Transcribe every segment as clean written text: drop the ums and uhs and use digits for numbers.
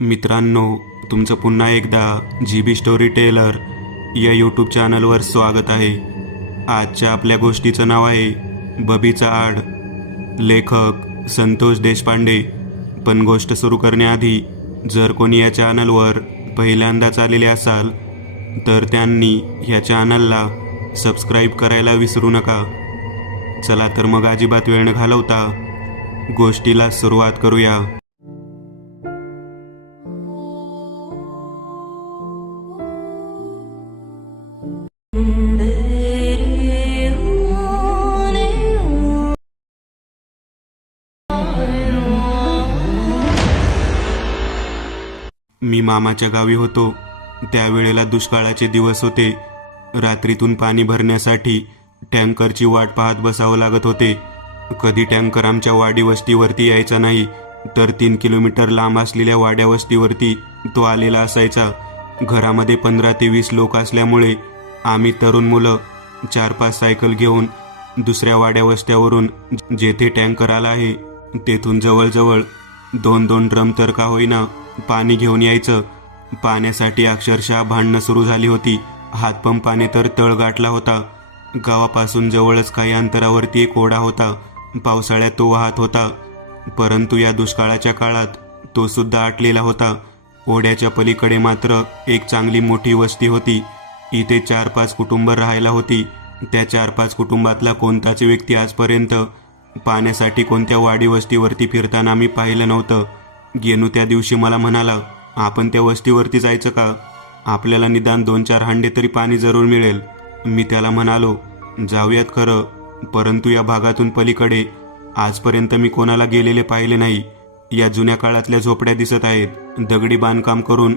मित्रांनो, तुमचं पुन्हा एकदा GB स्टोरी टेलर या यूट्यूब चॅनलवर स्वागत आहे. आजच्या आपल्या गोष्टीचं नाव आहे बबीचा आड. लेखक संतोष देशपांडे. पण गोष्ट सुरू करण्याआधी जर कोणी या चॅनलवर पहिल्यांदाच आलेले असाल तर त्यांनी या चॅनलला सबस्क्राईब करायला विसरू नका. चला तर मग अजिबात वेळ न घालवता गोष्टीला सुरुवात करूया. मी मामाच्या गावी होतो. त्यावेळेला दुष्काळाचे दिवस होते. रात्रीतून पाणी भरण्यासाठी टँकरची वाट पाहत बसावं लागत होते. कधी टँकर आमच्या वाडी वस्तीवरती यायचा नाही तर 3 किलोमीटर लांब असलेल्या वाड्या वस्तीवरती तो आलेला असायचा. घरामध्ये 15 ते 20 लोक असल्यामुळे आम्ही तरुण मुलं 4-5 सायकल घेऊन दुसऱ्या वाड्या वस्त्यावरून जेथे टँकर आला आहे तेथून जवळजवळ 2-2 ड्रम तर का होईना पाणी घेऊन यायचं. पाण्यासाठी अक्षरशः भांडणं सुरू झाली होती. हातपंपाने तर तळ गाठला होता. गावापासून जवळच काही अंतरावरती एक ओढा होता. पावसाळ्यात तो वाहत होता, परंतु या दुष्काळाच्या काळात तो सुद्धा आटलेला होता. ओढ्याच्या पलीकडे मात्र एक चांगली मोठी वस्ती होती. इथे 4-5 कुटुंब राहायला होती. त्या 4-5 कुटुंबातला कोणताच व्यक्ती आजपर्यंत पाण्यासाठी कोणत्या वाडी वस्तीवरती फिरताना मी पाहिलं नव्हतं. गेनू त्या दिवशी मला म्हणाला, आपण त्या वस्तीवरती जायचं का? आपल्याला निदान 2-4 हांडे तरी पाणी जरूर मिळेल. मी त्याला म्हणालो, जाऊयात खरं, परंतु या भागातून पलीकडे आजपर्यंत मी कोणाला गेलेले पाहिले नाही. या जुन्या काळातल्या झोपड्या दिसत आहेत. दगडी बांधकाम करून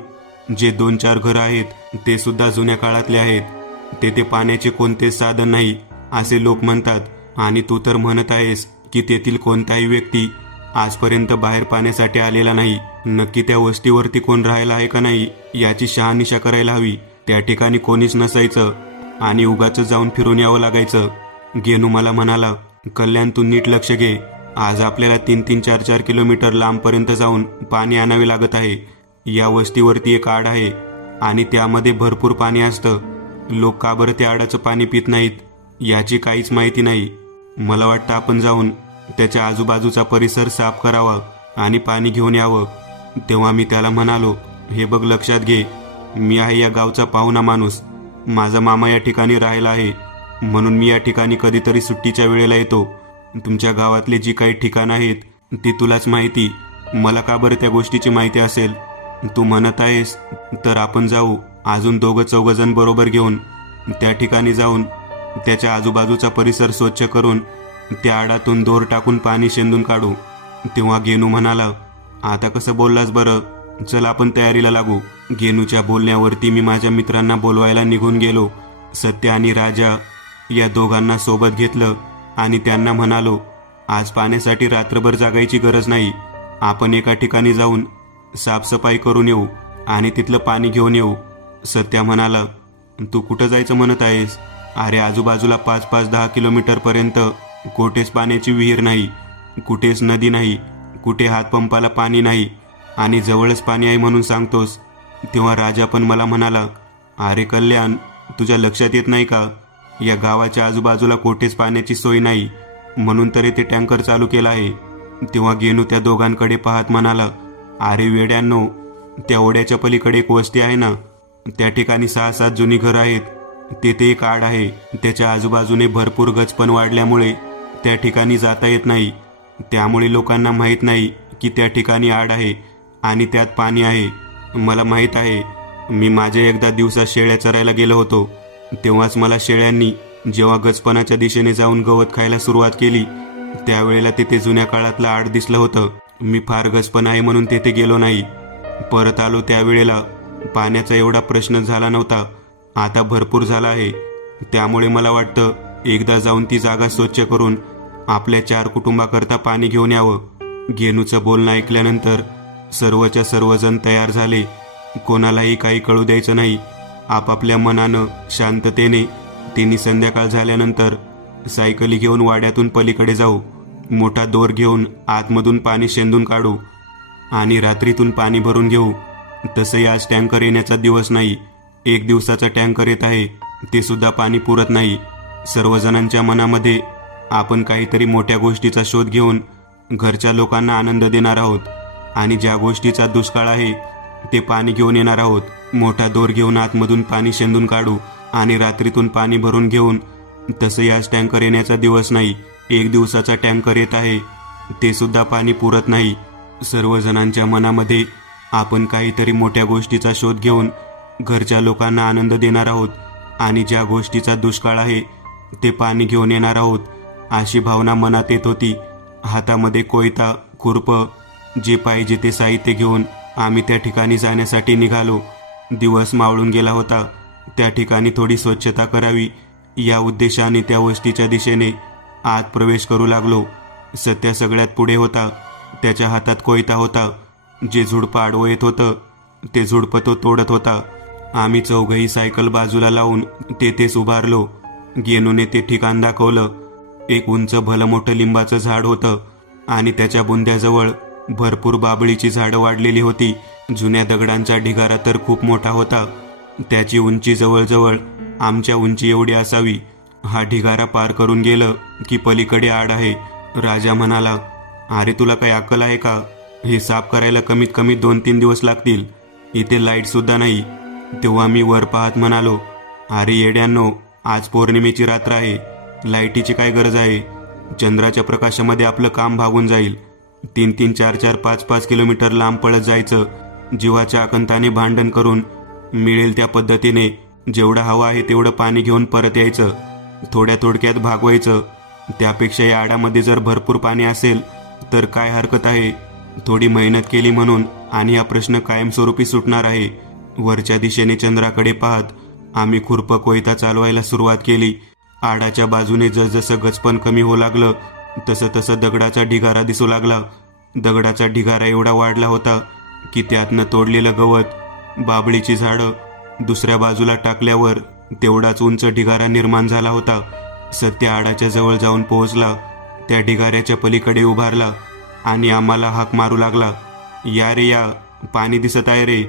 जे 2-4 घरं आहेत ते सुद्धा जुन्या काळातले आहेत. तेथे पाण्याचे कोणतेच साधन नाही असे लोक म्हणतात. आणि तू तर म्हणत आहेस की तेथील कोणताही व्यक्ती आजपर्यंत बाहेर पाण्यासाठी आलेला नाही. नक्की त्या वस्तीवरती कोण राहायला आहे का नाही याची शहानिशा करायला हवी. त्या ठिकाणी कोणीच नसायचं आणि उगाच जाऊन फिरून यावं लागायचं. गेनू मला म्हणाला, कल्याण तू नीट लक्ष घे. आज आपल्याला 3-3, 4-4 किलोमीटर लांबपर्यंत जाऊन पाणी आणावे लागत आहे. या वस्तीवरती एक आड आहे आणि त्यामध्ये भरपूर पाणी असतं. लोक का बरं त्या आडाचं पाणी पित नाहीत याची काहीच माहिती नाही. मला वाटतं आपण जाऊन त्याच्या आजूबाजूचा परिसर साफ करावा आणि पाणी घेऊन यावं. तेव्हा मी त्याला म्हणालो, हे बघ, लक्षात घे, मी आहे या गावचा पाहुणा माणूस. माझा मामा या ठिकाणी राहिला आहे, म्हणून मी या ठिकाणी कधीतरी सुट्टीच्या वेळेला येतो. तुमच्या गावातले जी काही ठिकाणं आहेत ती तुलाच माहिती. मला का बरं त्या गोष्टीची माहिती असेल? तू म्हणत आहेस तर आपण जाऊ. अजून 2-4 जण बरोबर घेऊन त्या ठिकाणी जाऊन त्याच्या आजूबाजूचा परिसर स्वच्छ करून त्या आडातून दोर टाकून पाणी शेंदून काढू. तेव्हा गेनू म्हणाला, आता कसं बोललास बरं, चल आपण तयारीला लागू. गेनूच्या बोलण्यावरती मी माझ्या मित्रांना बोलवायला निघून गेलो. सत्य आणि राजा या दोघांना सोबत घेतलं आणि त्यांना म्हणालो, आज पाण्यासाठी रात्रभर जागायची गरज नाही. आपण एका ठिकाणी जाऊन साफसफाई करून येऊ आणि तिथलं पाणी घेऊन येऊ. सत्या म्हणाला, तू कुठं जायचं म्हणत आहेस? अरे आजूबाजूला 5-5-10 किलोमीटरपर्यंत कुठेच पाण्याची विहीर नाही, कुठेच नदी नाही, कुठे हातपंपाला पाणी नाही आणि जवळच पाणी आहे म्हणून सांगतोस. तेव्हा राजा पण मला म्हणाला, अरे कल्याण, तुझ्या लक्षात येत नाही का, या गावाच्या आजूबाजूला कुठेच पाण्याची सोय नाही, म्हणून तर ते टँकर चालू केला आहे. तेव्हा गेनू त्या दोघांकडे पाहत म्हणाला, अरे वेड्यांनो, त्या ओढ्याच्या पलीकडे एक वस्ती आहे ना, त्या ठिकाणी 6-7 जुनी घरं आहेत. तेथे एक आड आहे. त्याच्या आजूबाजूने भरपूर गचपण वाढल्यामुळे त्या ठिकाणी जाता येत नाही. त्यामुळे लोकांना माहीत नाही की त्या ठिकाणी आड आहे आणि त्यात पाणी आहे. मला माहीत आहे, मी माझ्या एकदा दिवसात शेळ्या चरायला गेलो होतो. तेव्हाच मला शेळ्यांनी जेव्हा गचपणाच्या दिशेने जाऊन गवत खायला सुरुवात केली त्यावेळेला तेथे जुन्या काळातलं आड दिसलं होतं. मी फार गचपण आहे म्हणून तेथे गेलो नाही. परत आलो त्यावेळेला पाण्याचा एवढा प्रश्न झाला नव्हता. आता भरपूर झाला आहे. त्यामुळे मला वाटतं एकदा जाऊन ती जागा स्वच्छ करून आपल्या 4 कुटुंबाकरता पाणी घेऊन यावं. गेनूचं बोलणं ऐकल्यानंतर सर्वच्या सर्वजण तयार झाले. कोणालाही काही कळू द्यायचं नाही. आपापल्या मनानं शांततेने तिन्ही संध्याकाळ झाल्यानंतर सायकली घेऊन वाड्यातून पलीकडे जाऊ. मोठा दोर घेऊन आतमधून पाणी शेंदून काढू. आणि रात्रीतून पाणी भरून घेऊ. तसंही आज टँकर येण्याचा दिवस नाही. 1 दिवसाचा टँकर येत आहे, ते सुद्धा पाणी पुरत नाही. सर्वजणांच्या मनामध्ये आपण काहीतरी मोठ्या गोष्टीचा शोध घेऊन घरच्या लोकांना आनंद देणार आहोत आणि ज्या गोष्टीचा दुष्काळ आहे ते पाणी घेऊन येणार आहोत. मोठा दोर घेऊन आतमधून पाणी शेंदून काढू आणि रात्रीतून पाणी भरून घेऊन. तसंही आज टँकर येण्याचा दिवस नाही. 1 दिवसाचा टँकर येत आहे, ते सुद्धा पाणी पुरत नाही. सर्वजणांच्या मनामध्ये आपण काहीतरी मोठ्या गोष्टीचा शोध घेऊन घरच्या लोकांना आनंद देणार आहोत आणि ज्या गोष्टीचा दुष्काळ आहे ते पाणी घेऊन येणार आहोत, अशी भावना मनात येत होती. हातामध्ये कोयता, खुरपं, जे पाहिजे ते साहित्य घेऊन आम्ही त्या ठिकाणी जाण्यासाठी निघालो. दिवस मावळून गेला होता. त्या ठिकाणी थोडी स्वच्छता करावी या उद्देशाने त्या वस्तीच्या दिशेने आत प्रवेश करू लागलो. सत्या सगळ्यात पुढे होता. त्याच्या हातात कोयता होता. जे झुडपं आडवं येत होतं ते झुडपं तो तोडत होता. आम्ही चौघही सायकल बाजूला लावून तेथेच उभारलो. गेनूने ते ठिकाण दाखवलं. एक उंच भलं मोठं लिंबाचं झाड होतं आणि त्याच्या बुंद्याजवळ भरपूर बाबळीची झाडं वाढलेली होती. जुन्या दगडांचा ढिगारा तर खूप मोठा होता. त्याची उंची जवळजवळ आमच्या उंची एवढी असावी. हा ढिगारा पार करून गेलं की पलीकडे आड आहे. राजा म्हणाला, अरे तुला काही अक्कल आहे का? हे साफ करायला कमीत कमी 2-3 दिवस लागतील. इथे लाईट सुद्धा नाही. तेव्हा मी वर पाहत म्हणालो, अरे येड्यांनो, आज पौर्णिमेची रात्र आहे. लाईटीची काय गरज आहे? चंद्राच्या प्रकाशामध्ये आपलं काम भागून जाईल. 3-3, 4-4, 5-5 किलोमीटर लांब पळत जायचं. जीवाच्या आकंताने भांडण करून मिळेल त्या पद्धतीने जेवढं हवं आहे तेवढं पाणी घेऊन परत यायचं. थोड्या थोडक्यात भागवायचं. त्यापेक्षा या आडामध्ये जर भरपूर पाणी असेल तर काय हरकत आहे? थोडी मेहनत केली म्हणून आणि हा प्रश्न कायमस्वरूपी सुटणार आहे. वरच्या दिशेने चंद्राकडे पाहत आम्ही खुरपं कोयता चालवायला सुरुवात केली. आडाच्या बाजूने जसजसं गचपण कमी होऊ लागलं तसं तसं दगडाचा ढिगारा दिसू लागला. दगडाचा ढिगारा एवढा वाढला होता की त्यातनं तोडलेलं गवत, बाबळीची झाडं दुसऱ्या बाजूला टाकल्यावर तेवढाच उंच ढिगारा निर्माण झाला होता. सत्य आडाच्या जवळ जाऊन पोहोचला. त्या ढिगाऱ्याच्या पलीकडे उभारला आणि आम्हाला हाक मारू लागला, या रे या, पाणी दिसत आहे रे,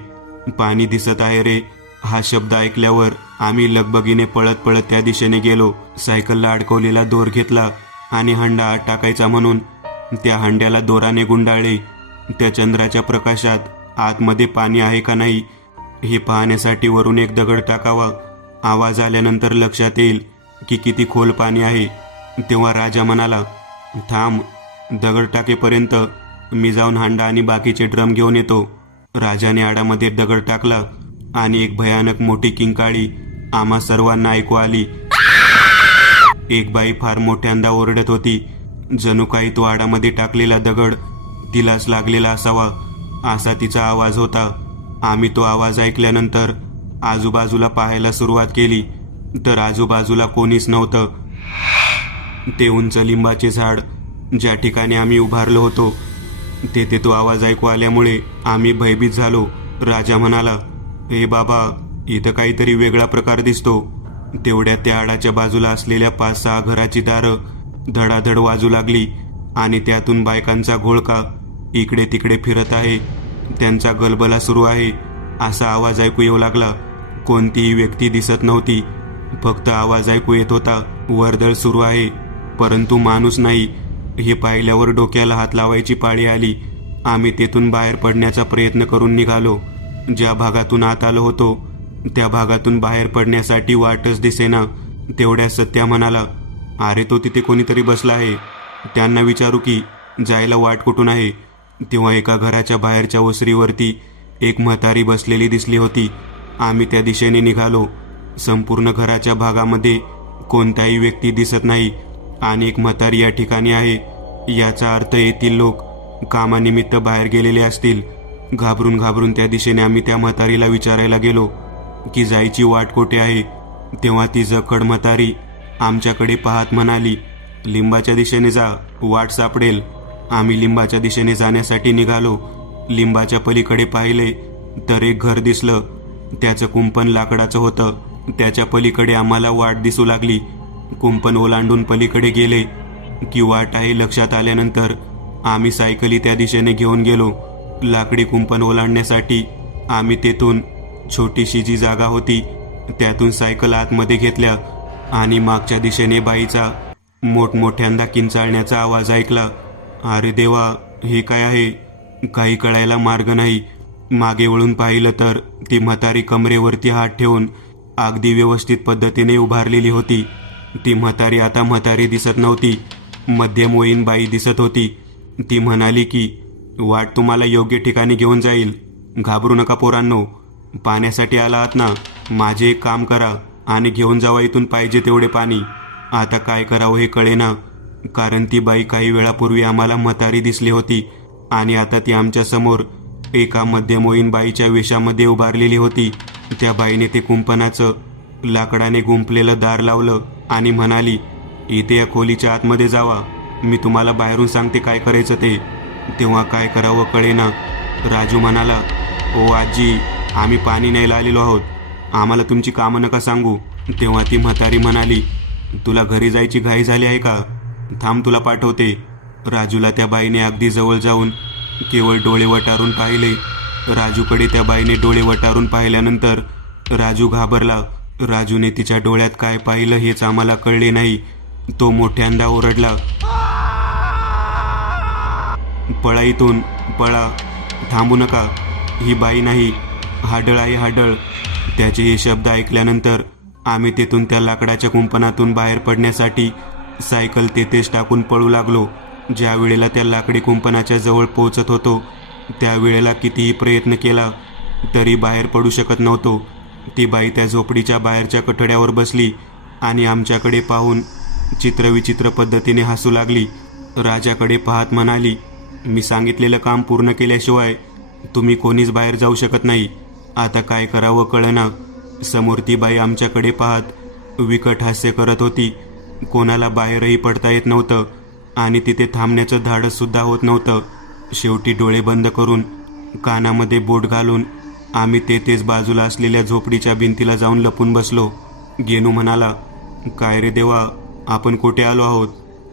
पाणी दिसत आहे रे. हा शब्द ऐकल्यावर आम्ही लगबगीने पळत पळत त्या दिशेने गेलो. सायकलला अडकवलेला दोर घेतला आणि हंडा आत टाकायचा म्हणून त्या हंड्याला दोराने गुंडाळले. त्या चंद्राच्या प्रकाशात आतमध्ये पाणी आहे का नाही हे पाहण्यासाठी वरून एक दगड टाकावा. आवाज आल्यानंतर लक्षात येईल की किती खोल पाणी आहे. तेव्हा राजा म्हणाला, थांब, दगड टाकेपर्यंत मी जाऊन हांडा आणि बाकीचे ड्रम घेऊन येतो. राजाने आडामध्ये दगड टाकला आणि एक भयानक मोठी किंकाळी आम्हा सर्वांना ऐकू आली. एक बाई फार मोठ्यांदा ओरडत होती. जणू काही तो आडामध्ये टाकलेला दगड तिलाच लागलेला असावा असा तिचा आवाज होता. आम्ही तो आवाज ऐकल्यानंतर आजूबाजूला पाहायला सुरुवात केली तर आजूबाजूला कोणीच नव्हतं. ते उंच लिंबाचे झाड ज्या ठिकाणी आम्ही उभारलो होतो तेथे तो आवाज ऐकू आल्यामुळे आम्ही भयभीत झालो. राजा म्हणाला, हे बाबा, इथं काहीतरी वेगळा प्रकार दिसतो. तेवढ्या त्या आडाच्या बाजूला असलेल्या 5-6 घराची दारं धडाधड वाजू लागली आणि त्यातून बायकांचा घोळका इकडे तिकडे फिरत आहे. त्यांचा गलबला सुरू आहे असा आवाज ऐकू येऊ लागला. कोणतीही व्यक्ती दिसत नव्हती, फक्त आवाज ऐकू येत होता. वर्दळ सुरू आहे परंतु माणूस नाही. हे पाहिल्यावर डोक्याला हात लावायची पाळी आली. आम्ही तेथून बाहेर पडण्याचा प्रयत्न करून निघालो. ज्या भागातून आत आलो होतो त्या भागातून बाहेर पडण्यासाठी वाटच दिसेना. तेवढ्या सत्या म्हणाला, अरे तो तिथे कोणीतरी बसला आहे, त्यांना विचारू की जायला वाट कुठून आहे. तेव्हा एका घराच्या बाहेरच्या ओसरीवरती एक म्हातारी बसलेली दिसली होती. आम्ही त्या दिशेने निघालो. संपूर्ण घराच्या भागामध्ये कोणताही व्यक्ती दिसत नाही आणि एक म्हातारी या ठिकाणी आहे. याचा अर्थ येथील लोक कामानिमित्त बाहेर गेलेले असतील. घाबरून घाबरून त्या दिशेने आम्ही त्या म्हातारीला विचारायला गेलो की जायची वाट कोठे आहे. तेव्हा ती जखड म्हातारी आमच्याकडे पाहत म्हणाली, लिंबाच्या दिशेने जा, वाट सापडेल. आम्ही लिंबाच्या दिशेने जाण्यासाठी निघालो. लिंबाच्या पलीकडे पाहिले तर एक घर दिसलं. त्याचं कुंपण लाकडाचं होतं. त्याच्या पलीकडे आम्हाला वाट दिसू लागली. कुंपण ओलांडून पलीकडे गेले की वाट आहे लक्षात आल्यानंतर आम्ही सायकली त्या दिशेने घेऊन गेलो. लाकडी कुंपण ओलांडण्यासाठी आम्ही तेथून छोटीशी जी जागा होती त्यातून सायकल आतमध्ये घेतल्या आणि मागच्या दिशेने बाईचा मोठमोठ्यांदा किंचाळण्याचा आवाज ऐकला. अरे देवा, हे काय आहे? काही कळायला मार्ग नाही. मागे वळून पाहिलं तर ती म्हातारी कमरेवरती हात ठेवून अगदी व्यवस्थित पद्धतीने उभारलेली होती. ती म्हातारी आता म्हातारी दिसत नव्हती, मध्यमवयीन बाई दिसत होती. ती म्हणाली की वाट तुम्हाला योग्य ठिकाणी घेऊन जाईल. घाबरू नका पोरांनो, पाण्यासाठी आला आहात ना, माझे एक काम करा आणि घेऊन जावा इथून पाहिजे तेवढे पाणी. आता काय करावं हे कळेना, कारण ती बाई काही वेळापूर्वी आम्हाला म्हातारी दिसली होती आणि आता ती आमच्या समोर एका मध्यमवयीन बाईच्या वेशामध्ये उभारलेली होती. त्या बाईने ते कुंपणाचं लाकडाने गुंफलेलं दार लावलं आणि म्हणाली, इथे या खोलीच्या आतमध्ये जावा, मी तुम्हाला बाहेरून सांगते काय करायचं ते. तेव्हा काय करावं कळेना. राजू म्हणाला, ओ आजी, आम्ही पाणी न्यायला आलेलो आहोत, आम्हाला तुमची कामं नका सांगू. तेव्हा ती म्हातारी म्हणाली, तुला घरी जायची घाई झाली आहे का? थांब, तुला पाठवते. राजूला त्या बाईने अगदी जवळ जाऊन केवळ डोळे वटारून पाहिले. राजूकडे त्या बाईने डोळे वटारून पाहिल्यानंतर राजू घाबरला. राजूने तिच्या डोळ्यात काय पाहिलं हेच आम्हाला कळले नाही. तो मोठ्यांदा ओरडला, पळा इथून, पळा, थांबू नका, ही बाई नाही, हाडळ आहे, हाडळ. त्याचे हे शब्द ऐकल्यानंतर आम्ही तेथून त्या लाकडाच्या कुंपणातून बाहेर पडण्यासाठी सायकल तेथेच टाकून पळू लागलो. ज्या वेळेला त्या लाकडी कुंपणाच्या जवळ पोहोचत होतो त्यावेळेला कितीही प्रयत्न केला तरी बाहेर पडू शकत नव्हतो. ती बाई त्या झोपडीच्या बाहेरच्या कठड्यावर बसली आणि आमच्याकडे पाहून चित्रविचित्र पद्धतीने हसू लागली. राजाकडे पाहत म्हणाली, मी सांगितलेलं काम पूर्ण केल्याशिवाय तुम्ही कोणीच बाहेर जाऊ शकत नाही. आता काय करावं कळना. समोर ती बाई आमच्याकडे पाहत विकट हास्य करत होती. कोणाला बाहेरही पडता येत नव्हतं आणि तिथे थांबण्याचं धाडस सुद्धा होत नव्हतं. शेवटी डोळे बंद करून कानामध्ये बोट घालून आम्ही तेथेच बाजूला असलेल्या झोपडीच्या भिंतीला जाऊन लपून बसलो. गेनू म्हणाला, काय रे देवा, आपण कुठे आलो आहोत?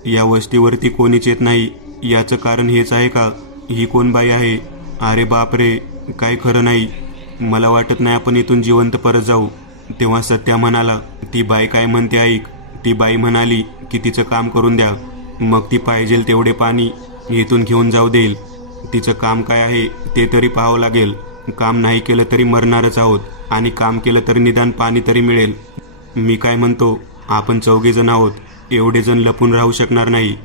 या वस्तीवरती कोणीच येत नाही, याचं कारण हेच आहे का? ही कोण बाई आहे? अरे बापरे, काय खरं नाही. मला वाटत नाही आपण इथून जिवंत परत जाऊ. तेव्हा सत्या म्हणाला, ती बाई काय म्हणते ऐक. ती बाई म्हणाली की तिचं काम करून द्या, मग ती पाहिजेल तेवढे पाणी इथून घेऊन जाऊ देईल. तिचं काम काय आहे ते तरी पाहावं लागेल. काम नाही केलं तरी मरणारच आहोत आणि काम केलं तर निदान पाणी तरी मिळेल. मी काय म्हणतो, आपण 4 जण आहोत, एवढे जण लपून राहू शकणार नाही.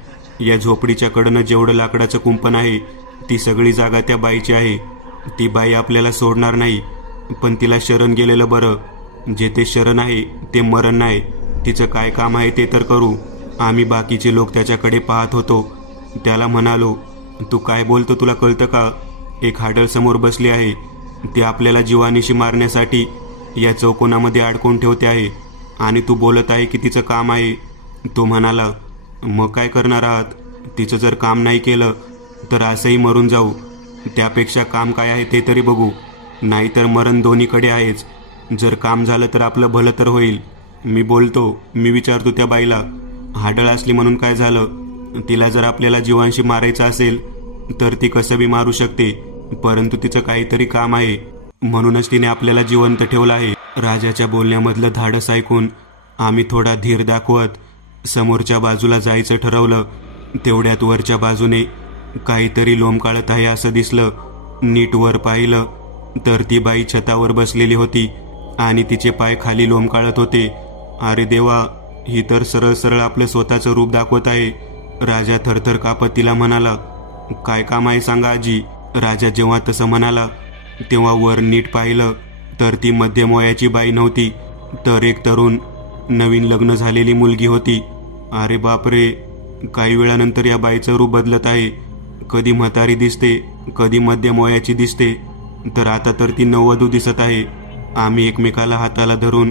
या झोपडीच्या कडनं जेवढं लाकडाचं कुंपण आहे ती सगळी जागा त्या बाईची आहे. ती बाई आपल्याला सोडणार नाही, पण तिला शरण गेलेलं बरं. जे ते शरण आहे ते मरण नाही. तिचं काय काम आहे ते तर करू. आम्ही बाकीचे लोक त्याच्याकडे पाहत होतो. त्याला म्हणालो, तू काय बोलतो तुला कळतं का? एक हाडळ समोर बसली आहे, ती आपल्याला जीवानीशी मारण्यासाठी या चौकोनामध्ये अडकवून ठेवते आहे आणि तू बोलत आहे की तिचं काम आहे. तो म्हणाला, मग काय करणार आहात? तिचं जर काम नाही केलं तर असंही मरून जाऊ. त्यापेक्षा काम काय आहे ते तरी बघू, नाहीतर मरण दोन्हीकडे आहेच. जर काम झालं तर आपलं भलं तर होईल. मी बोलतो, मी विचारतो त्या बाईला, हाडळ असली म्हणून काय झालं? तिला जर आपल्याला जीवांशी मारायचं असेल तर ती कसं बी मारू शकते, परंतु तिचं काहीतरी काम आहे म्हणूनच तिने आपल्याला जिवंत ठेवलं आहे. राजाच्या बोलण्यामधलं धाडस ऐकून आम्ही थोडा धीर दाखवत समोरच्या बाजूला जायचं ठरवलं. तेवढ्यात वरच्या बाजूने काहीतरी लोंबकाळत आहे असं दिसलं. नीट वर पाहिलं तर ती बाई छतावर बसलेली होती आणि तिचे पाय खाली लोंबकाळत होते. अरे देवा, ही तर सरळ सरळ आपलं स्वतःचं रूप दाखवत आहे. राजा थरथर कापत तिला म्हणाला, काय काम आहे सांगा आजी. राजा जेव्हा तसं म्हणाला तेव्हा वर नीट पाहिलं तर ती मध्यम वयाची बाई नव्हती, तर एक तरुण नवीन लग्न झालेली मुलगी होती. अरे बापरे, काही वेळानंतर या बाईचं रूप बदलत आहे. कधी म्हातारी दिसते, कधी मध्यम वयाची दिसते, तर आता तर ती नववधू दिसत आहे. आम्ही एकमेकाला हाताला धरून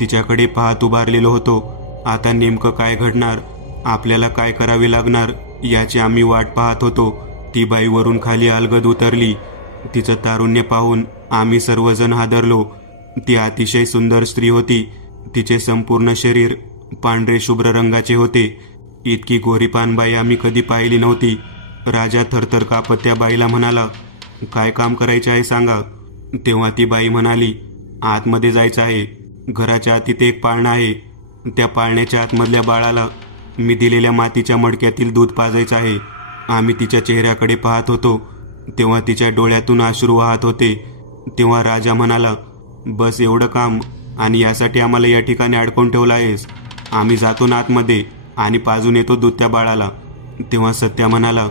तिच्याकडे पाहत उभारलेलो होतो. आता नेमकं काय घडणार, आपल्याला काय करावे लागणार याची आम्ही वाट पाहत होतो. ती बाई वरून खाली अलगद उतरली. तिचं तारुण्य पाहून आम्ही सर्वजण हादरलो. ती अतिशय सुंदर स्त्री होती. तिचे संपूर्ण शरीर पांढरे शुभ्र रंगाचे होते. इतकी गोरीपान बाई आम्ही कधी पाहिली नव्हती. राजा थरथर कापत त्या बाईला म्हणाला, काय काम करायचे आहे सांगा. तेव्हा ती बाई म्हणाली, आतमध्ये जायचं आहे. घराच्या आत तिथे एक पाळणा आहे. त्या पाळण्याच्या आतमधल्या बाळाला मी दिलेल्या मातीच्या मडक्यातील दूध पाजायचं आहे. आम्ही तिच्या चेहऱ्याकडे पाहत होतो तेव्हा तिच्या डोळ्यातून अश्रू वाहत होते. तेव्हा राजा म्हणाला, बस एवढं काम, आणि यासाठी आम्हाला या ठिकाणी अडकवून ठेवलं आहेस? आम्ही जातो ना आतमध्ये आणि पाजून येतो दूध त्या बाळाला. तेव्हा सत्या म्हणाला,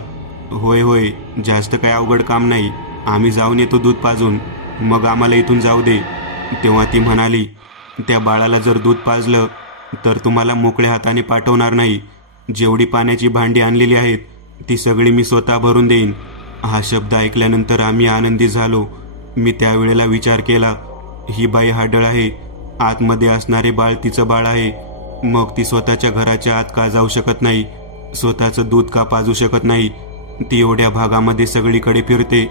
होय होय, जास्त काही अवघड काम नाही. आम्ही जाऊन येतो दूध पाजून, मग आम्हाला इथून जाऊ दे. तेव्हा ती म्हणाली, त्या बाळाला जर दूध पाजलं तर तुम्हाला मोकळ्या हाताने पाठवणार नाही. जेवढी पाण्याची भांडी आणलेली आहेत ती सगळी मी स्वतः भरून देईन. हा शब्द ऐकल्यानंतर आम्ही आनंदी झालो. मी त्यावेळेला विचार केला, ही बाई हाडळ आहे. आतमध्ये असणारे बाळ तिचं बाळ आहे. मग ती स्वतःच्या घराच्या आत का जाऊ शकत नाही? स्वतःचं दूध का पाजू शकत नाही? ती एवढ्या भागामध्ये सगळीकडे फिरते,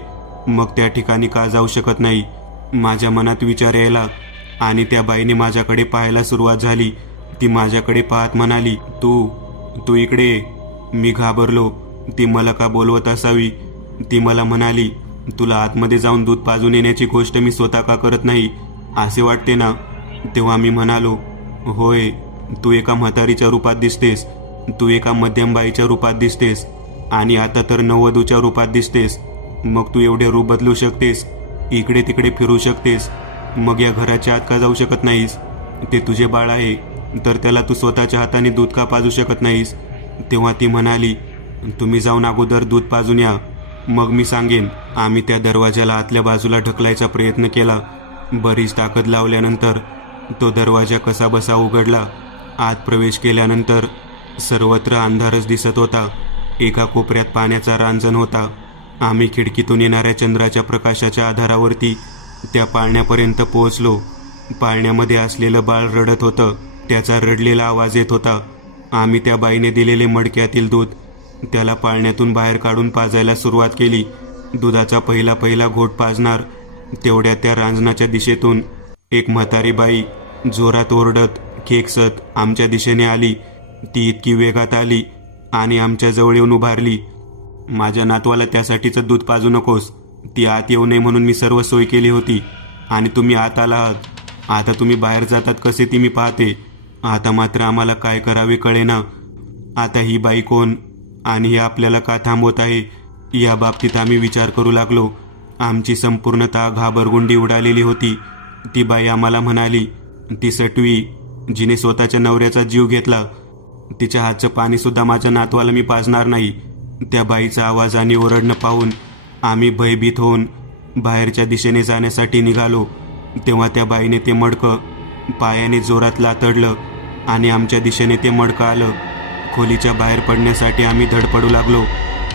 मग त्या ठिकाणी का जाऊ शकत नाही? माझ्या मनात विचार यायला आणि त्या बाईने माझ्याकडे पाहायला सुरुवात झाली. ती माझ्याकडे पाहत म्हणाली, तू इकडे ये. मी घाबरलो. ती मला का बोलवत असावी? ती मला म्हणाली, तुला आतमध्ये जाऊन दूध पाजून येण्याची गोष्ट मी स्वतः का करत नाही असे वाटते ना? तेव्हा मी म्हणालो, होय, तू एका म्हातारीच्या रूपात दिसतेस. तू एका मध्यम बाईच्या रूपात दिसतेस आणि आता तर नववधूच्या रूपात दिसतेस. मग तू एवढे रूप बदलू शकतेस, इकडे तिकडे फिरू शकतेस, मग या घराच्या आत का जाऊ शकत नाहीस? ते तुझे बाळ आहे तर त्याला तू स्वतःच्या हाताने दूध का पाजू शकत नाहीस? तेव्हा ती म्हणाली, तुम्ही जाऊन अगोदर दूध पाजून या, मग मी सांगेन. आम्ही त्या दरवाजाला आतल्या बाजूला ढकलायचा प्रयत्न केला. बरीच ताकद लावल्यानंतर तो दरवाजा कसा बसा उघडला. आत प्रवेश केल्यानंतर सर्वत्र अंधारच दिसत होता. एका कोपऱ्यात पाण्याचा रांजण होता. आम्ही खिडकीतून येणाऱ्या चंद्राच्या प्रकाशाच्या आधारावरती त्या पाळण्यापर्यंत पोहोचलो. पाळण्यामध्ये असलेलं बाळ रडत होतं. त्याचा रडलेला आवाज येत होता. आम्ही त्या बाईने दिलेले मडक्यातील दूध त्याला पाळण्यातून बाहेर काढून पाजायला सुरुवात केली. दुधाचा पहिला घोट पाजणार तेवढ्या त्या रांजणाच्या दिशेतून एक म्हातारी बाई जोरात ओरडत खेकसत आमच्या दिशेने आली. ती इतकी वेगात आली आणि आमच्या जवळ येऊन उभारली. माझ्या नातवाला त्यासाठीचं दूध पाजू नकोस. ती आत येऊ नये म्हणून मी सर्व सोय केली होती आणि तुम्ही आत आला आहात. आता तुम्ही बाहेर जातात कसे ती मी पाहते. आता मात्र आम्हाला काय करावे कळेना. आता ही बाई कोण आणि हे आपल्याला का थांबवत आहे या बाबतीत आम्ही विचार करू लागलो. आमची संपूर्णतः घाबरगुंडी उडालेली होती. ती बाई आम्हाला म्हणाली, ती सटवी जिने स्वतःच्या नवऱ्याचा जीव घेतला, तिच्या हातचं पाणी सुद्धा माझ्या नातवाला मी पाजणार नाही. त्या बाईचा आवाज आणि ओरडणं पाहून आम्ही भयभीत होऊन बाहेरच्या दिशेने जाण्यासाठी निघालो. तेव्हा त्या बाईने ते मडकं पायाने जोरात लातडलं आणि आमच्या दिशेने ते मडकं आलं. खोलीच्या बाहेर पडण्यासाठी आम्ही धडपडू लागलो.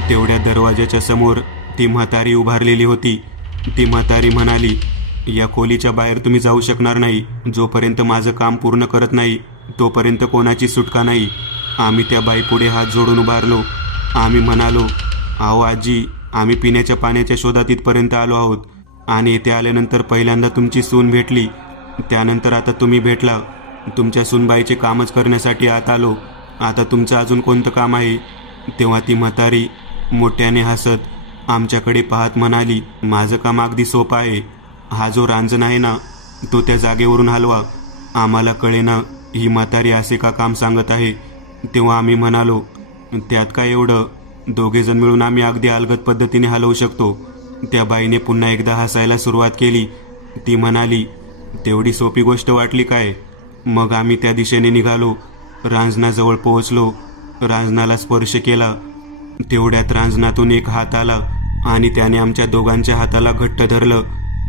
तेवढ्या दरवाजाच्या समोर ती म्हातारी उभारलेली होती. ती म्हातारी म्हणाली, या खोलीच्या बाहेर तुम्ही जाऊ शकणार नाही. जोपर्यंत माझं काम पूर्ण करत नाही तोपर्यंत कोणाची सुटका नाही. आम्ही त्या बाईपुढे हात जोडून उभारलो. आम्ही म्हणालो, अहो आजी, आम्ही पिण्याच्या पाण्याच्या शोधात इथपर्यंत आलो आहोत आणि येथे आल्यानंतर पहिल्यांदा तुमची सून भेटली. त्यानंतर आता तुम्ही भेटला. तुमच्या सूनबाईचे कामच करण्यासाठी आत आलो. आता तुमचं अजून कोणतं काम आहे? तेव्हा ती म्हातारी मोठ्याने हसत आमच्याकडे पाहत म्हणाली, माझं काम अगदी सोपं आहे. हा जो रांजण आहे ना तो त्या जागेवरून हलवा. आम्हाला कळेना ही म्हातारी असे का काम सांगत आहे. तेव्हा आम्ही म्हणालो, त्यात काय एवढं, दोघेजण मिळून आम्ही अगदी अलगद पद्धतीने हलवू शकतो. त्या बाईने पुन्हा एकदा हसायला सुरुवात केली. ती म्हणाली, तेवढी सोपी गोष्ट वाटली काय? मग आम्ही त्या दिशेने निघालो. रांजणाजवळ पोहोचलो. रांजणाला स्पर्श केला. तेवढ्यात रांजणातून एक हात आला आणि त्याने आमच्या दोघांच्या हाताला घट्ट धरलं.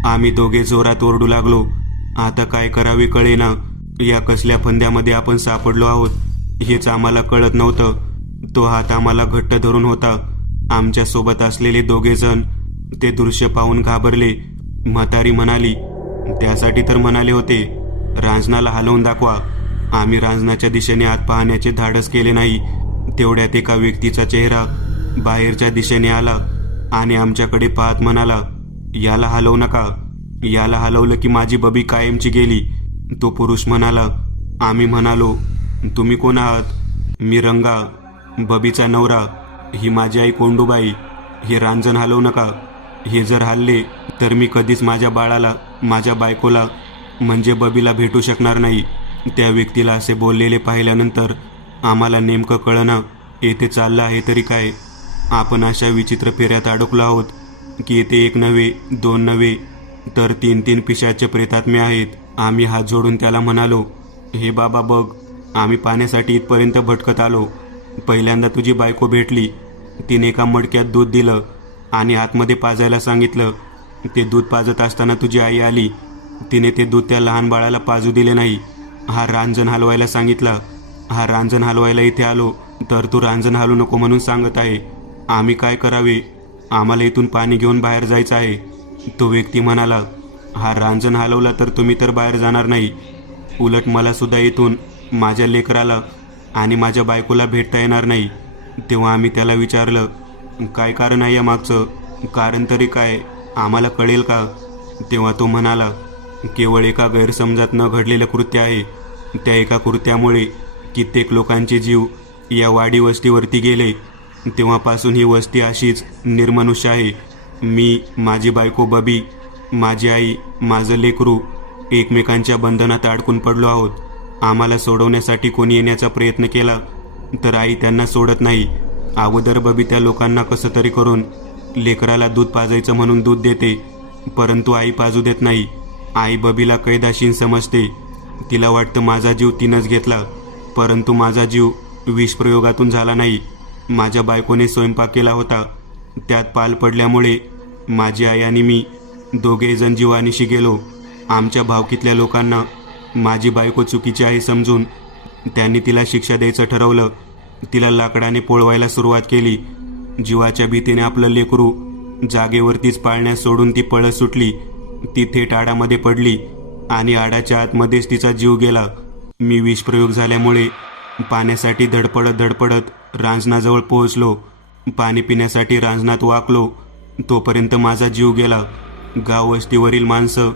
आम्ही दोघे जोरात ओरडू लागलो. आता काय करावे कळेना. या कसल्या फंद्यामध्ये आपण सापडलो आहोत हेच आम्हाला कळत नव्हतं. तो हात आम्हाला घट्ट धरून होता. आमच्या सोबत असलेले दोघेजण ते दृश्य पाहून घाबरले. म्हातारी म्हणाली, त्यासाठी तर म्हणाले होते, रांजणाला हलवून दाखवा. आम्ही रांजणाच्या दिशेने आत पाहण्याचे धाडस केले नाही. तेवढ्यात एका व्यक्तीचा चेहरा बाहेरच्या दिशेने आला आणि आमच्याकडे पाहत म्हणाला, याला हलवू नका. याला हलवलं की माझी बबी कायमची गेली. तो पुरुष म्हणाला. आम्ही म्हणालो, तुम्ही कोण आहात? मी रंगा, बबीचा नवरा. ही माझी आई कोंडूबाई. हे रांजण हलवू नका. हे जर हल्ले तर मी कधीच माझ्या बाळाला, माझ्या बायकोला म्हणजे बबीला भेटू शकणार नाही. त्या व्यक्तीला असे बोललेले पाहिल्यानंतर आम्हाला नेमकं कळना येथे चाललं आहे तरी काय. आपण अशा विचित्र फेऱ्यात अडकलो आहोत की येथे एक नव्हे, दोन नव्हे तर तीन पिशाच्य प्रेतात्मे आहेत. आम्ही हात जोडून त्याला म्हणालो, हे बाबा बघ, आम्ही पाण्यासाठी इथपर्यंत भटकत आलो. पहिल्यांदा तुझी बायको भेटली, तिने एका मडक्यात दूध दिलं आणि आतमध्ये पाजायला सांगितलं. ते दूध पाजत असताना तुझी आई आली. तिने ते दूध त्या लहान बाळाला पाजू दिले नाही. हा रांजण हलवायला सांगितला. हा रांजण हलवायला इथे आलो तर तू रांजण हलवू नको म्हणून सांगत आहे. आम्ही काय करावे? आम्हाला इथून पाणी घेऊन बाहेर जायचं आहे. तो व्यक्ती म्हणाला, हा रांजण हलवला तर तुम्ही तर बाहेर जाणार नाही, उलट मला सुद्धा इथून माझ्या लेकराला आणि माझ्या बायकोला भेटता येणार नाही. तेव्हा आम्ही त्याला विचारलं, काय कारण आहे या मागचं? कारण तरी काय, आम्हाला कळेल का? तेव्हा तो म्हणाला, केवळ एका गैरसमजात न घडलेलं कृत्य आहे. त्या एका कृत्यामुळे कित्येक लोकांचे जीव या वाडी वस्तीवरती गेले. तेव्हापासून ही वस्ती अशीच निर्मनुष्य आहे. मी, माझी बायको बबी, माझी आई, माझं लेकरू एकमेकांच्या बंधनात अडकून पडलो आहोत. आम्हाला सोडवण्यासाठी कोणी येण्याचा प्रयत्न केला तर आई त्यांना सोडत नाही. अगोदर बबी त्या लोकांना कसं तरी करून लेकराला दूध पाजायचं म्हणून दूध देते, परंतु आई पाजू देत नाही. आई बबीला कैदाशीन समजते. तिला वाटतं माझा जीव तिनंच घेतला, परंतु माझा जीव विषप्रयोगातून झाला नाही. माझ्या बायकोने स्वयंपाक केला होता, त्यात पाल पडल्यामुळे माझी आई आणि मी दोघेजण जीवानिशी गेलो. आमच्या भावकीतल्या लोकांना माझी बायको चुकीची आहे समजून त्यांनी तिला शिक्षा द्यायचं ठरवलं. तिला लाकडाने पोळवायला सुरुवात केली. जीवाच्या भीतीने आपलं लेकरू जागेवरतीच पाळण्यास सोडून ती पळत सुटली. ती थेट आडामध्ये पडली आणि आडाच्या आतमध्येच तिचा जीव गेला. मी विषप्रयोग झाल्यामुळे पाण्यासाठी धडपडत रांजणाजवळ पोहोचलो. पाणी पिण्यासाठी रांजणात वाकलो, तोपर्यंत माझा जीव गेला. गाव वस्तीवरील माणसं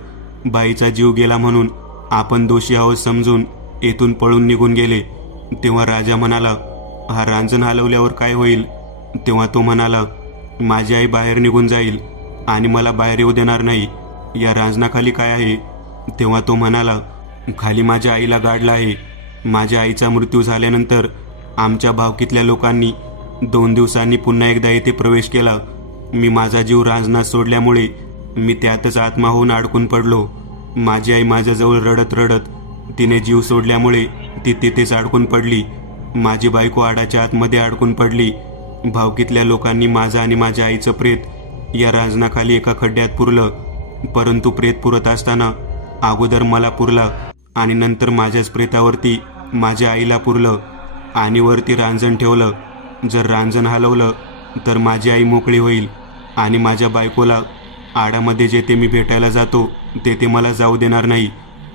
बाईचा जीव गेला म्हणून आपण दोषी आहोत समजून येथून पळून निघून गेले. तेव्हा राजा म्हणाला, हा रांजण हलवल्यावर काय होईल? तेव्हा तो म्हणाला, माझी आई बाहेर निघून जाईल आणि मला बाहेर येऊ देणार नाही. या रांजणाखाली काय आहे? तेव्हा तो म्हणाला, खाली माझ्या आईला गाडलं आहे. माझ्या आईचा मृत्यू झाल्यानंतर आमच्या भावकीतल्या लोकांनी 2 दिवसांनी पुन्हा एकदा येथे प्रवेश केला. मी माझा जीव रांजणात सोडल्यामुळे मी त्यातच आत्मा होऊन अडकून पडलो. माझी आई माझ्याजवळ रडत तिने जीव सोडल्यामुळे ती तिथेच अडकून पडली. माझी बायको आडाच्या आतमध्ये अडकून पडली. भावकीतल्या लोकांनी माझं आणि माझ्या आईचं प्रेत या रांजणाखाली एका खड्ड्यात पुरलं, परंतु प्रेत पुरत असताना अगोदर मला पुरला आणि नंतर माझ्याच प्रेतावरती माझ्या आईला पुरलं आणि वरती रांजण ठेवलं. जर रांजण हलवलं तर माझी आई मोकळी होईल आणि माझ्या बायकोला आडामध्ये जेथे मी भेटायला जातो तेथे मला जाऊ देणार नाही.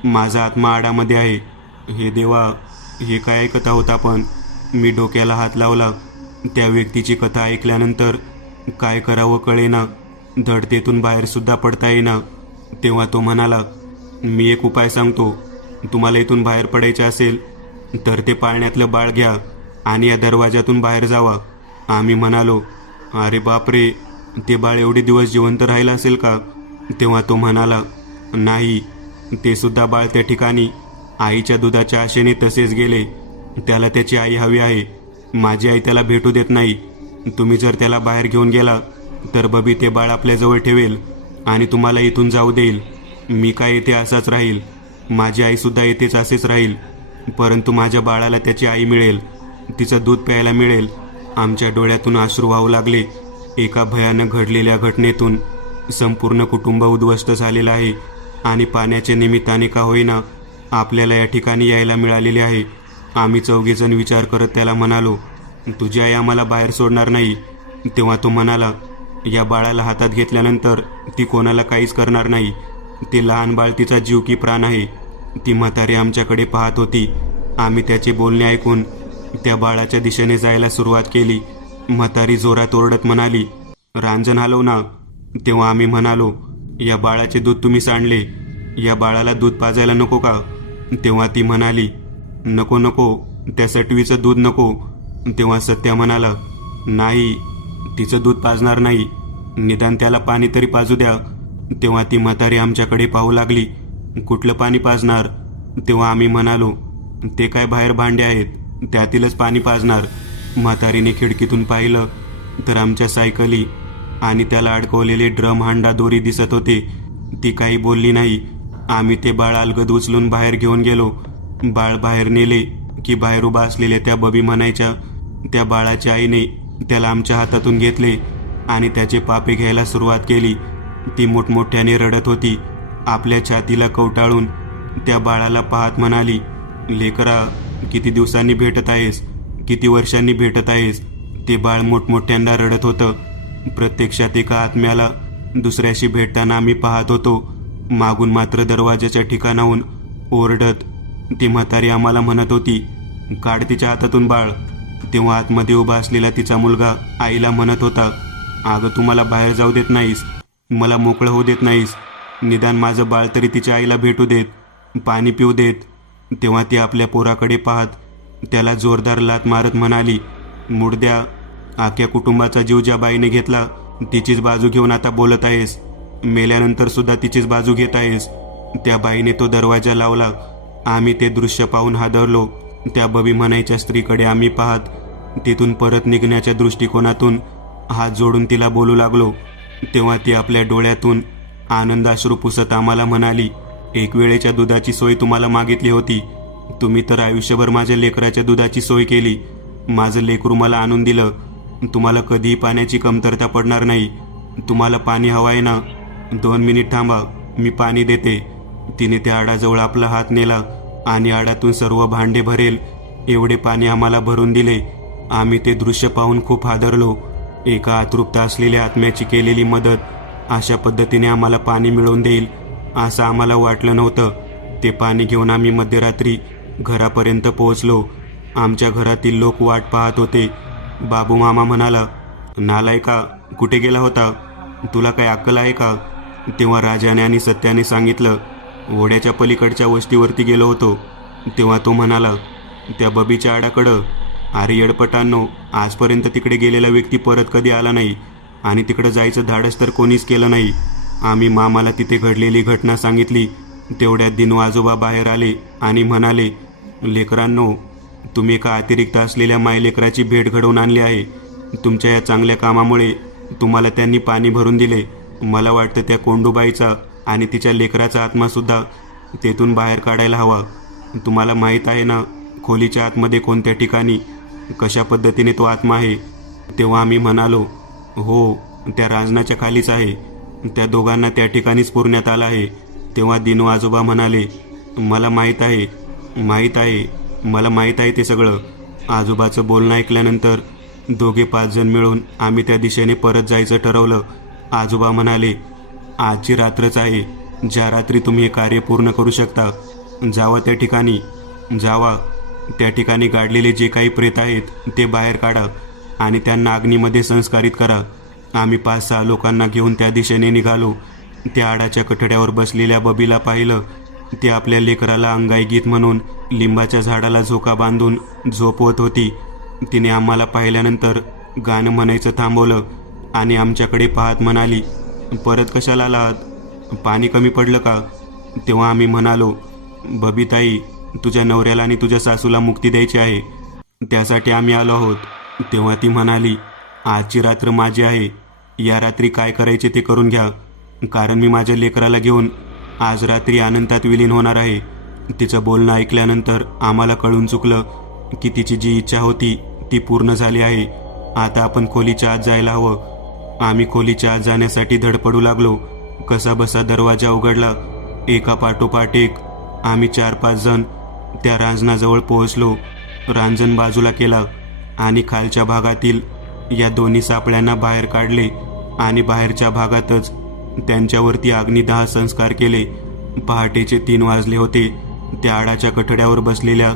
माझा आत्मा आडामध्ये आहे. हे देवा, हे काय ऐकत आहोत आपण? मी डोक्याला हात लावला. त्या व्यक्तीची कथा ऐकल्यानंतर काय करावं कळेना, धड तेथून बाहेर सुद्धा पडता येईना. तेव्हा तो म्हणाला, मी एक उपाय सांगतो. तुम्हाला इथून बाहेर पडायचे असेल तर ते पाळण्यातलं बाळ घ्या आणि या दरवाजातून बाहेर जावा. आम्ही म्हणालो, अरे बापरे, ते बाळ एवढे दिवस जिवंत राहिलं असेल का? तेव्हा तो म्हणाला, नाही, ते सुद्धा बाळ त्या ठिकाणी आईच्या दुधाच्या आशेने तसेच गेले. त्याला त्याची आई हवी आहे. माझी आई त्याला भेटू देत नाही. तुम्ही जर त्याला बाहेर घेऊन गेला तर बबी ते बाळ आपल्याजवळ ठेवेल आणि तुम्हाला इथून जाऊ देईल. मी काय येथे असाच राहील, माझी आईसुद्धा येथेच असेच राहील, परंतु माझ्या बाळाला त्याची आई मिळेल, तिचं दूध प्यायला मिळेल. आमच्या डोळ्यातून अश्रू वाहू लागले. एका भयानक घडलेल्या घटनेतून संपूर्ण कुटुंब उद्ध्वस्त झालेलं आहे आणि पाण्याच्या निमित्ताने का होईना आपल्याला या ठिकाणी यायला मिळालेले आहे. आम्ही 4 जण विचार करत त्याला म्हणालो, तुझी आई आम्हाला बाहेर सोडणार नाही. तेव्हा तो म्हणाला, या बाळाला हातात घेतल्यानंतर ती कोणाला काहीच करणार नाही. ते लहान बाळ तिचा जीव की प्राण आहे. ती म्हातारी आमच्याकडे पाहत होती. आम्ही त्याचे बोलणे ऐकून त्या बाळाच्या दिशेने जायला सुरुवात केली. म्हातारी जोरात ओरडत म्हणाली, रांजण हलव ना. तेव्हा आम्ही म्हणालो, या बाळाचे दूध तुम्ही सांडले, या बाळाला दूध पाजायला नको का? तेव्हा ती म्हणाली, नको नको, त्या सटवीचं दूध नको. तेव्हा सत्या म्हणाला, नाही, तिचं दूध पाजणार नाही. निदान त्याला पाणी तरी पाजू द्या. तेव्हा ती म्हातारी आमच्याकडे पाहू लागली. कुठलं पाणी पाजणार? तेव्हा आम्ही म्हणालो, ते काय बाहेर भांडे आहेत, त्यातीलच पाणी पाजणार. म्हातारीने खिडकीतून पाहिलं तर आमच्या सायकली आणि त्याला अडकवलेले ड्रम, हांडा, दोरी दिसत होते. ती काही बोलली नाही. आम्ही ते बाळ अलगद उचलून बाहेर घेऊन गेलो. बाळ बाहेर नेले की बाहेर उभा असलेल्या त्या बबी म्हणायच्या, त्या बाळाच्या आईने त्याला आमच्या हातातून घेतले आणि त्याचे पापे घ्यायला सुरुवात केली. ती मोठमोठ्याने रडत होती. आपल्या छातीला कवटाळून त्या बाळाला पाहत म्हणाली, लेकरा, किती दिवसांनी भेटत आहेस, किती वर्षांनी भेटत आहेस. ते बाळ मोठमोठ्यांदा रडत होतं. प्रत्यक्षात एका आत्म्याला दुसऱ्याशी भेटताना आम्ही पाहत होतो. मागून मात्र दरवाजाच्या ठिकाणाहून ओरडत ती म्हातारी आम्हाला म्हणत होती, काढ तिच्या हातातून बाळ. तेव्हा आतमध्ये उभा असलेला तिचा मुलगा आईला म्हणत होता, अगं तू मला बाहेर जाऊ देत नाहीस, मला मोकळं होऊ देत नाहीस, निदान माझं बाळ तरी तिच्या आईला भेटू देत, पाणी पिऊ देत. तेव्हा ती आपल्या पोराकडे पाहत त्याला जोरदार लात मारत म्हणाली, मुडद्या, आख्या कुटुंबाचा जीव ज्या बाईने घेतला तिचीच बाजू घेऊन आता बोलत आहेस. मेल्यानंतर सुद्धा तिचीच बाजू घेत आहेस. त्या बाईने तो दरवाजा लावला. आम्ही ते दृश्य पाहून हादरलो. त्या बबी म्हणायच्या स्त्रीकडे आम्ही पाहत तिथून परत निघण्याच्या दृष्टिकोनातून हात जोडून तिला बोलू लागलो. तेव्हा ती आपल्या डोळ्यातून आनंदाश्रू पुसत आम्हाला म्हणाली, एक वेळेच्या दुधाची सोय तुम्हाला मागितली होती. तुम्ही तर आयुष्यभर माझ्या लेकराच्या दुधाची सोय केली. माझं लेकरू मला आणून दिलं. तुम्हाला कधीही पाण्याची कमतरता पडणार नाही. तुम्हाला पाणी हवं आहे ना? 2 मिनिट थांबा, मी पाणी देते. तिने त्या आडाजवळ आपला हात नेला आणि आडातून सर्व भांडे भरेल एवढे पाणी आम्हाला भरून दिले. आम्ही ते दृश्य पाहून खूप हादरलो. एका आतृप्त असलेल्या आत्म्याची केलेली मदत अशा पद्धतीने आम्हाला पाणी मिळवून देईल असं आम्हाला वाटलं नव्हतं. ते पाणी घेऊन आम्ही मध्यरात्री घरापर्यंत पोहोचलो. आमच्या घरातील लोक वाट पाहत होते. बाबू मामा म्हणाला, नालायका, कुठे गेला होता? तुला काय अक्कल आहे का? तेव्हा राजाने आणि सत्याने सांगितलं, ओढ्याच्या पलीकडच्या वस्तीवरती गेलो होतो. तेव्हा तो म्हणाला, त्या बबीच्या आडाकडं. अरे येडपटांनो, आजपर्यंत तिकडे गेलेला व्यक्ती परत कधी आला नाही आणि तिकडं जायचं धाडस तर कोणीच केलं नाही. आम्ही मामाला तिथे घडलेली घटना सांगितली. तेवढ्यात दिनू आजोबा बाहेर आले आणि म्हणाले, लेकरांनो, तुम्ही एका अतिरिक्त असलेल्या मायलेकराची भेट घडवून आणली आहे. तुमच्या या चांगल्या कामामुळे तुम्हाला त्यांनी पाणी भरून दिले. मला वाटतं त्या कोंडूबाईचा आणि तिच्या लेकराचा आत्मासुद्धा तेथून बाहेर काढायला हवा. तुम्हाला माहीत आहे ना खोलीच्या आतमध्ये कोणत्या ठिकाणी कशा पद्धतीने तो आत्मा आहे? तेव्हा आम्ही म्हणालो, हो, त्या रांजणाच्या खालीच आहे. त्या दोघांना त्या ठिकाणीच पुरण्यात आलं आहे. तेव्हा दिनू आजोबा म्हणाले, मला माहीत आहे, माहीत आहे, मला माहीत आहे ते सगळं. आजोबाचं बोलणं ऐकल्यानंतर 2-5 जण मिळून आम्ही त्या दिशेने परत जायचं ठरवलं. आजोबा म्हणाले, आजची रात्रच आहे ज्या रात्री तुम्ही हे कार्य पूर्ण करू शकता. जावा त्या ठिकाणी, जावा. त्या ठिकाणी गाडलेले जे काही प्रेत आहेत ते बाहेर काढा आणि त्यांना अग्नीमध्ये संस्कारित करा. आम्ही 5-6 लोकांना घेऊन त्या दिशेने निघालो. त्या आडाच्या कठड्यावर बसलेल्या बबीला पाहिलं. ती आपल्या लेकराला अंगाई गीत म्हणून लिंबाच्या झाडाला झोका बांधून झोपवत होती. तिने आम्हाला पाहिल्यानंतर गाणं म्हणायचं थांबवलं आणि आमच्याकडे पाहत म्हणाली, परत कशाला आलात? पाणी कमी पडलं का? तेव्हा आम्ही म्हणालो, बबीताई, तुझ्या नवऱ्याला आणि तुझ्या सासूला मुक्ती द्यायची आहे, त्यासाठी आम्ही आलो आहोत. तेव्हा ती म्हणाली, आजची रात्र माझी आहे. या रात्री काय करायचे ते करून घ्या, कारण मी माझ्या लेकराला घेऊन आज रात्री अनंतात विलीन होणार आहे. तिचं बोलणं ऐकल्यानंतर आम्हाला कळून चुकलं की तिची जी इच्छा होती ती पूर्ण झाली आहे. आता आपण खोलीच्या आत जायला हवं. आम्ही खोलीच्या आत जाण्यासाठी धडपडू लागलो. कसाबसा दरवाजा उघडला. एका पाठोपाठ एक आम्ही 4-5 जण त्या रांजणाजवळ पोहोचलो. रांजण बाजूला केला आणि खालच्या भागातील या दोन्ही सापळ्यांना बाहेर काढले आणि बाहेरच्या भागातच त्यांच्यावरती अग्निदाह संस्कार केले. पहाटेचे 3 वाजले होते. त्या आडाच्या कठड्यावर बसलेल्या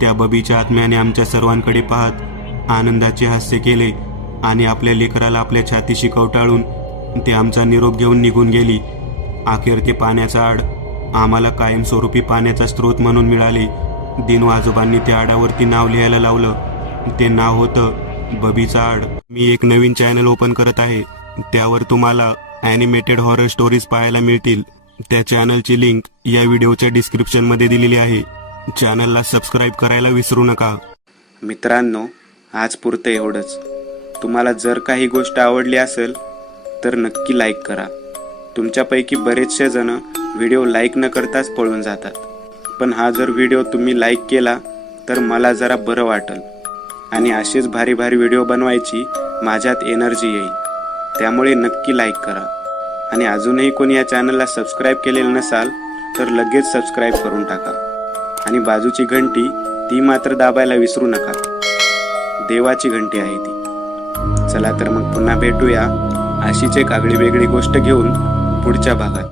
त्या बबीच्या आत्म्याने आमच्या सर्वांकडे पाहत आनंदाचे हास्य केले आणि आपल्या लेकराला आपल्या छातीशी कवटाळून ते आमचा निरोप घेऊन निघून गेली. अखेर ते पाण्याचा आड आम्हाला कायमस्वरूपी पाण्याचा स्रोत म्हणून मिळाले. दिनू आजोबांनी त्या आडावरती नाव लिहायला लावलं. ते नाव होतं बबीचा आड. मी एक नवीन चॅनल ओपन करत आहे. त्यावर तुम्हाला ॲनिमेटेड हॉरर स्टोरीज पाहायला मिळतील. त्या चॅनलची लिंक या व्हिडिओच्या डिस्क्रिप्शनमध्ये दिलेली आहे. चॅनलला सबस्क्राईब करायला विसरू नका. मित्रांनो, आज पुरतं एवढंच. तुम्हाला जर काही गोष्ट आवडली असेल तर नक्की लाईक करा. तुमच्यापैकी बरेचसे जण व्हिडिओ लाईक न करताच पळून जातात, पण हा जर व्हिडिओ तुम्ही लाईक केला तर मला जरा बरं वाटेल आणि असेच भारी भारी व्हिडिओ बनवायची माझ्यात एनर्जी येईल. त्यामुळे नक्की लाईक करा आणि अजूनही कोणी या चॅनलला सबस्क्राईब केलेलं नसाल तर लगेच सबस्क्राईब करून टाका आणि बाजूची घंटी ती मात्र दाबायला विसरू नका. देवाची घंटी आहे ती. चला तर मग पुन्हा भेटूया अशीच एक आगळी वेगळी गोष्ट घेऊन पुढच्या भागात.